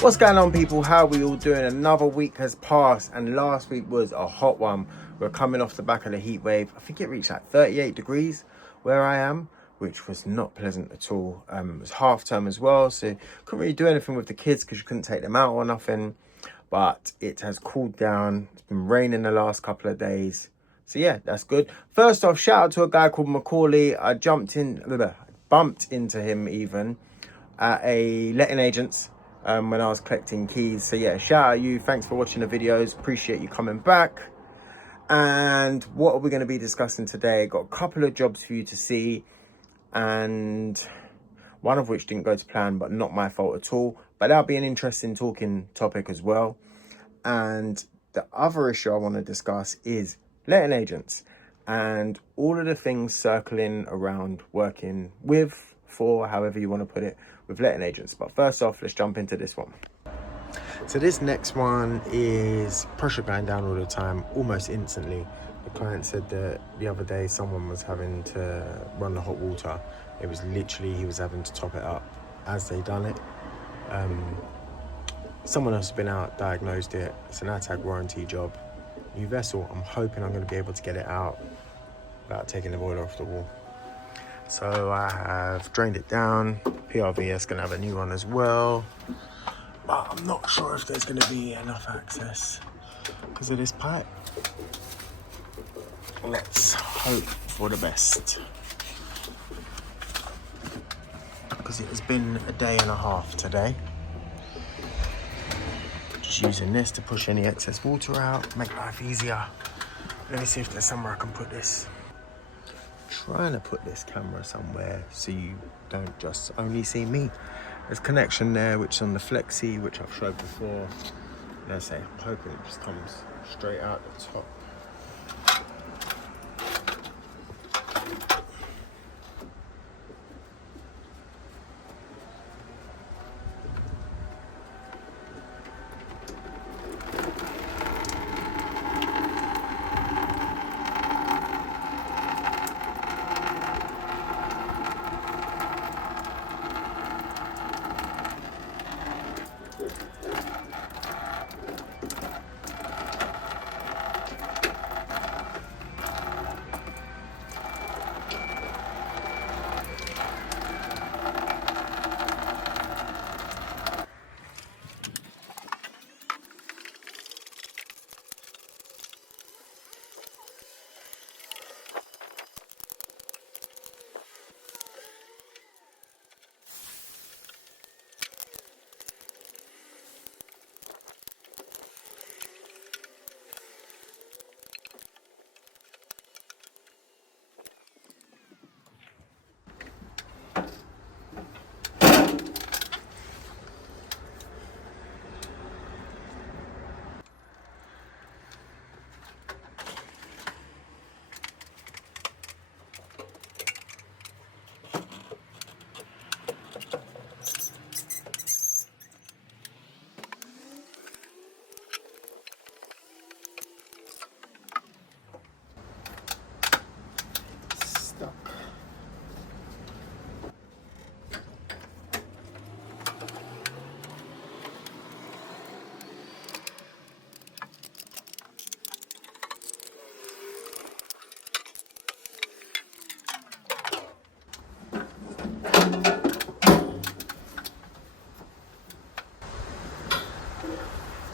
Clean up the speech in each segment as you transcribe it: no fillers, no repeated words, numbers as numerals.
What's going on, people? How are we all doing? Another week has passed and last week was a hot one. We're coming off the back of the heat wave. I think it reached like 38 degrees where I am, which was not pleasant at all. It was half term as well, so couldn't really do anything with the kids because you couldn't take them out or nothing. But it has cooled down. It's been raining the last couple of days. So yeah, that's good. First off, shout out to a guy called Macaulay. I bumped into him even at a letting agent's when I was collecting keys. So yeah, shout out you. Thanks for watching the videos. Appreciate you coming back. And what are we going to be discussing today? Got a couple of jobs for you to see, and one of which didn't go to plan, but not my fault at all. But that'll be an interesting talking topic as well. And the other issue I want to discuss is letting agents and all of the things circling around working with, for, however you want to put it, with letting agents. But first off, let's jump into this one. So this next one is pressure going down all the time, almost instantly. The client said that the other day someone was having to run the hot water. It was literally, he was having to top it up as they done it. Someone else has been out, diagnosed it. It's an ATAG warranty job. New vessel. I'm hoping I'm going to be able to get it out without taking the boiler off the wall. So I have drained it down. PRVS going to have a new one as well. But I'm not sure if there's going to be enough access because of this pipe. Let's hope for the best. Because it has been a day and a half today. Just using this to push any excess water out, make life easier. Let me see if there's somewhere I can put this. Trying to put this camera somewhere so you don't just only see me. There's connection there, which is on the flexi, which I've showed before. Let's say, I'm hoping it just comes straight out the top.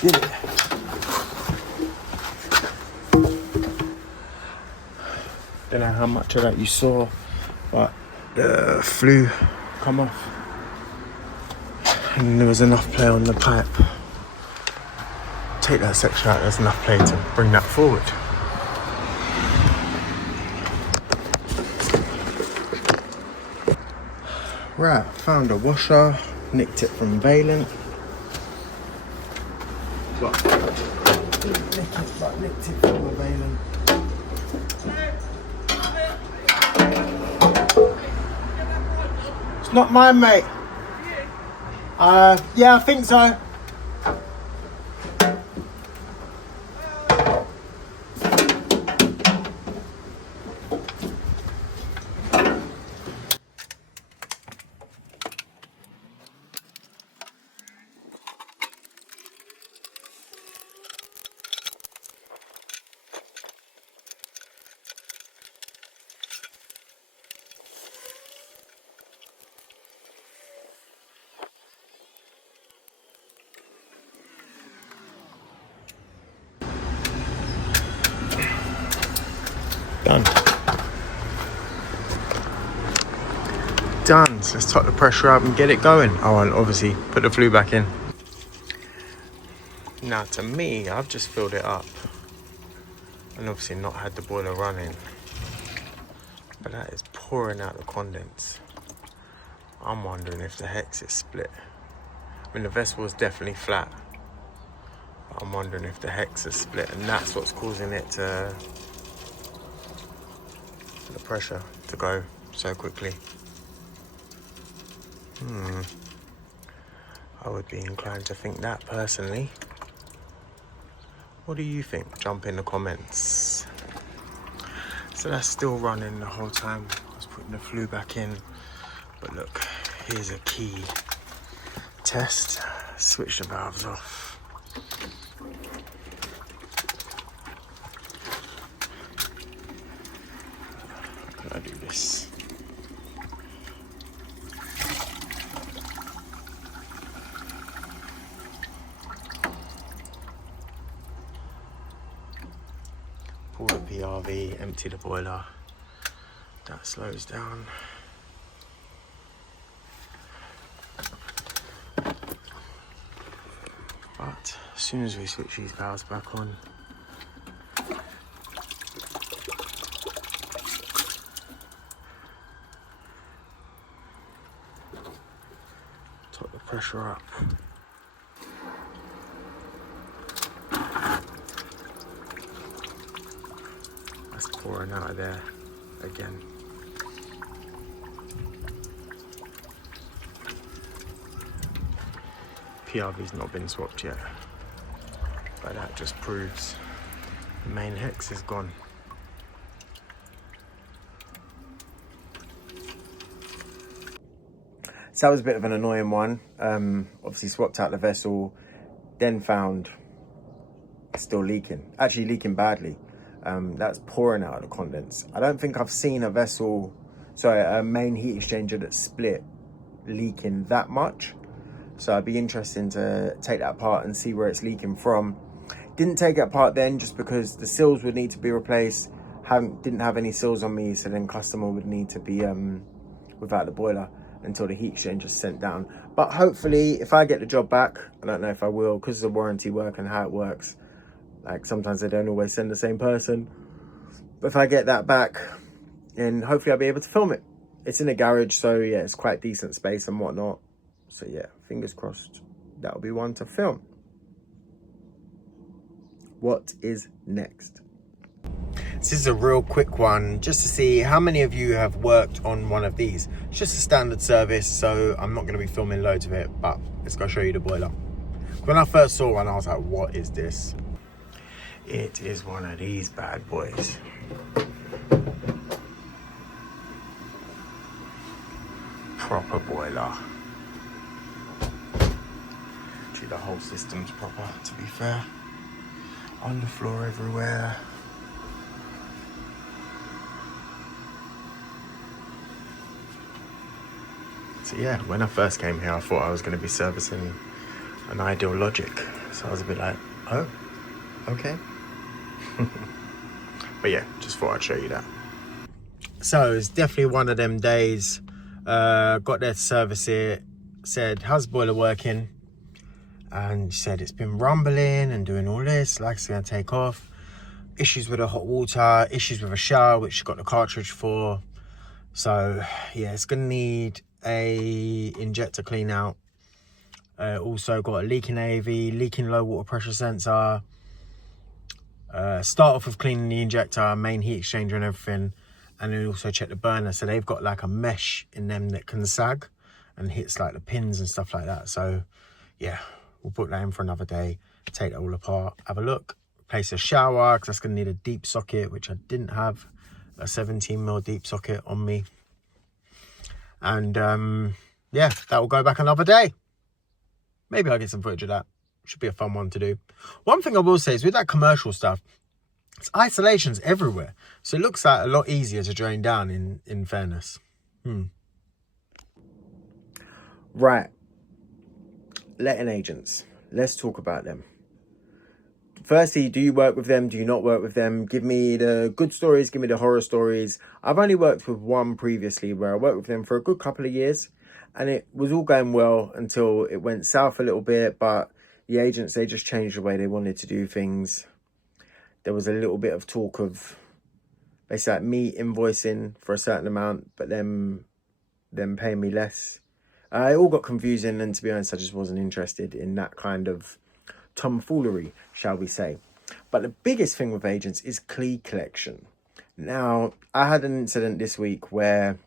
Did it. Don't know how much of that you saw, but the flue come off and there was enough play on the pipe. Take that section out, there's enough play to bring that forward. Right, found a washer, nicked it from Valent. Nicked it from the Valent. It's not mine, mate. Yeah, I think so. done. So let's top the pressure up and get it going. Oh, and obviously put the flue back in. Now to me, I've just filled it up and obviously not had the boiler running, but that is pouring out the condense. I'm wondering if the hex is split. I mean, the vessel is definitely flat, but I'm wondering if the hex is split, and that's what's causing it to, the pressure to go so quickly. I would be inclined to think that personally. What do you think? Jump in the comments. So that's still running the whole time. I was putting the flue back in. But look, here's a key test. Switch the valves off. How can I do this? Pull the PRV, empty the boiler. That slows down. But as soon as we switch these valves back on, top the pressure up. That's pouring out of there again. PRV's not been swapped yet, but that just proves the main hex is gone. So that was a bit of an annoying one. Obviously swapped out the vessel, then found it's still leaking, actually leaking badly. That's pouring out of the condense. I don't think I've seen a a main heat exchanger that's split leaking that much. So I'd be interested to take that apart and see where it's leaking from. Didn't take it apart then just because the seals would need to be replaced. Didn't have any seals on me, so then customer would need to be without the boiler until the heat exchanger is sent down. But hopefully, if I get the job back, I don't know if I will because of the warranty work and how it works. Like sometimes they don't always send the same person. But if I get that back, then hopefully I'll be able to film it. It's in a garage, so yeah, it's quite decent space and whatnot. So yeah, fingers crossed that'll be one to film. What is next? This is a real quick one just to see how many of you have worked on one of these. It's just a standard service, so I'm not going to be filming loads of it, but let's go show you the boiler. When I first saw one, I was like, what is this? It is one of these bad boys. Proper boiler. Actually, the whole system's proper, to be fair. On the floor everywhere. So yeah, when I first came here, I thought I was going to be servicing an Ideal Logic. So I was a bit like, oh, okay. But yeah, just thought I'd show you that. So it's definitely one of them days. Got there to service it. Said, how's the boiler working? And said it's been rumbling and doing all this, like it's going to take off. Issues with the hot water, issues with a shower, which got the cartridge for. So yeah, it's going to need a injector clean out. Also got a leaking AV, leaking low water pressure sensor. Start off with cleaning the injector, main heat exchanger and everything. And then also check the burner. So they've got like a mesh in them that can sag and hits like the pins and stuff like that. So yeah, we'll put that in for another day, take that all apart, have a look, replace a shower, because that's going to need a deep socket, which I didn't have a 17mm deep socket on me. And yeah, that will go back another day. Maybe I'll get some footage of that. Should be a fun one to do. One thing I will say is with that commercial stuff, it's isolations everywhere. So it looks like a lot easier to drain down in fairness. Right. Letting agents. Let's talk about them. Firstly, do you work with them? Do you not work with them? Give me the good stories, give me the horror stories. I've only worked with one previously where I worked with them for a good couple of years, and it was all going well until it went south a little bit. But the agents, they just changed the way they wanted to do things. There was a little bit of talk of basically like me invoicing for a certain amount, but them paying me less. It all got confusing, and to be honest, I just wasn't interested in that kind of tomfoolery, shall we say. But the biggest thing with agents is key collection. Now, I had an incident this week where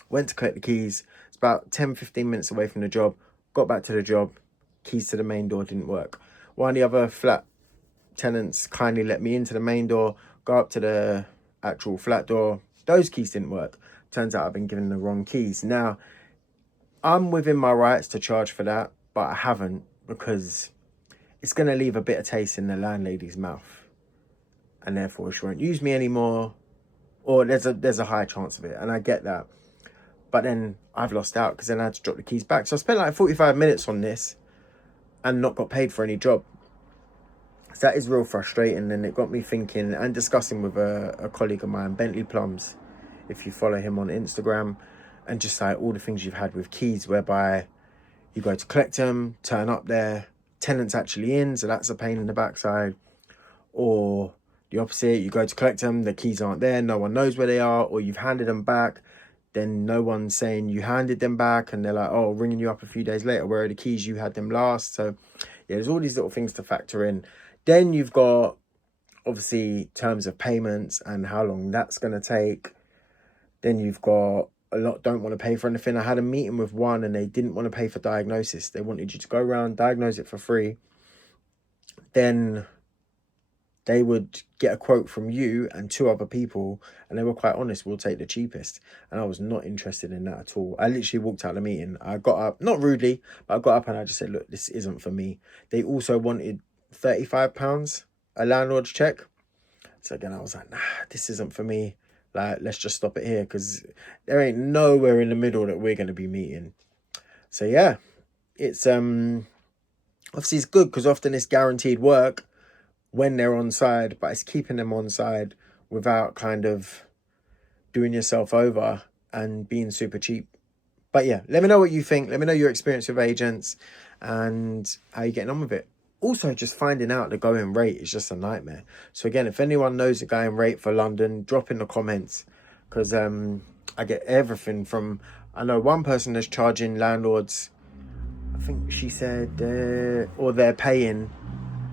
I went to collect the keys. It's about 10-15 minutes away from the job. Got back to the job. Keys to the main door didn't work. One of the other flat tenants kindly let me into the main door. Go up to the actual flat door. Those keys didn't work. Turns out I've been given the wrong keys. Now, I'm within my rights to charge for that, but I haven't, because it's going to leave a bitter taste in the landlady's mouth, and therefore she won't use me anymore, or there's a high chance of it, and I get that. But then I've lost out, because then I had to drop the keys back. So I spent like 45 minutes on this and not got paid for any job. So that is real frustrating, and it got me thinking and discussing with a colleague of mine, Bentley Plums, if you follow him on Instagram, and just like all the things you've had with keys, whereby you go to collect them, turn up there, tenant's actually in, so that's a pain in the backside. Or the opposite, you go to collect them, the keys aren't there, no one knows where they are, or you've handed them back, then no one's saying you handed them back, and they're like, oh, ringing you up a few days later, where are the keys, you had them last. So yeah, there's all these little things to factor in. Then you've got obviously terms of payments and how long that's going to take. Then you've got a lot don't want to pay for anything. I had a meeting with one, and they didn't want to pay for diagnosis. They wanted you to go around, diagnose it for free. Then they would get a quote from you and 2 other people, and they were quite honest, we'll take the cheapest. And I was not interested in that at all. I literally walked out of the meeting. I got up, not rudely, but I got up and I just said, look, this isn't for me. They also wanted £35, a landlord's check. So again, I was like, nah, this isn't for me. Like, let's just stop it here, because there ain't nowhere in the middle that we're going to be meeting. So yeah, it's obviously it's good, because often it's guaranteed work when they're on side, but it's keeping them on side without kind of doing yourself over and being super cheap. But yeah, let me know what you think. Let me know your experience with agents and how you're getting on with it. Also, just finding out the going rate is just a nightmare. So again, if anyone knows the going rate for London, drop in the comments, because I get everything from, I know one person that's charging landlords, I think she said, or they're paying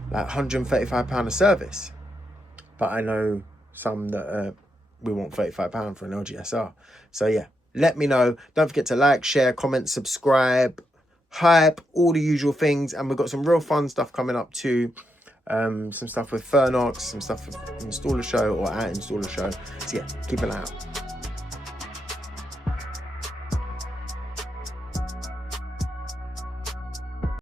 like £135 a service. But I know some that we want £35 for an LGSR. So yeah, let me know. Don't forget to like, share, comment, subscribe, hype, all the usual things. And we've got some real fun stuff coming up too. Some stuff with Fernox, some stuff with Installer Show or at Installer Show. So yeah, keep an eye out.